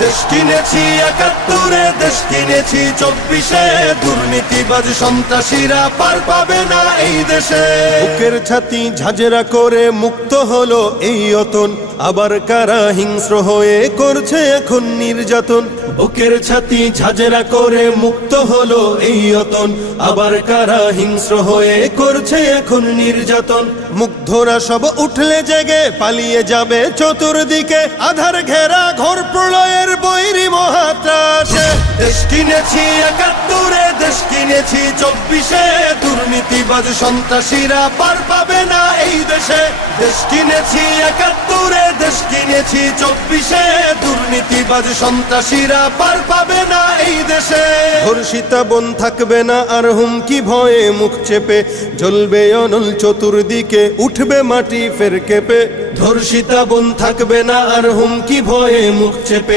দেশ কিনেছি ৭১, দেশ কিনেছি ২৪, দুর্নীতিবাজ সন্ত্রাসীরা পার পাবে না এই দেশে। বুকের ছাতি ঝাঁঝরা করে মুক্ত হলো এই অতন, আবার কারা হিংস্র হয়ে করছে এখন নির্যাতন। বুকের ছাতি ঝাঁঝরা করে মুক্ত হলো এই অতন, আবার কারা হিংস্র হয়ে করছে এখন নির্যাতন। মুগ্ধরা সব উঠলে জেগে পালিয়ে যাবে চতুর্দিকে, আধার ঘেরা ঘোর প্রলয়ের বৈরী মহাত্রাসে। দেশ কিনেছি ৭১, দেশ কিনেছি ২৪, দুর্নীতিবাজ সন্ত্রাসীরা পার পাবে না এই দেশে। দেশ কিনেছি ৭১, দেশ কিনেছি ২৪, দুর্নীতিবাজ সন্ত্রাসীরা পার পাবে না এই দেশে। ধর্ষিতা বোন থাকবে না আর হুমকি ভয়ে মুখ চেপে, জ্বলবে অনল চতুর্দিকে, উঠবে মাটি ফের কেঁপে। ধর্ষিতা বোন থাকবে না আর হুমকি ভয়ে মুখ চেপে,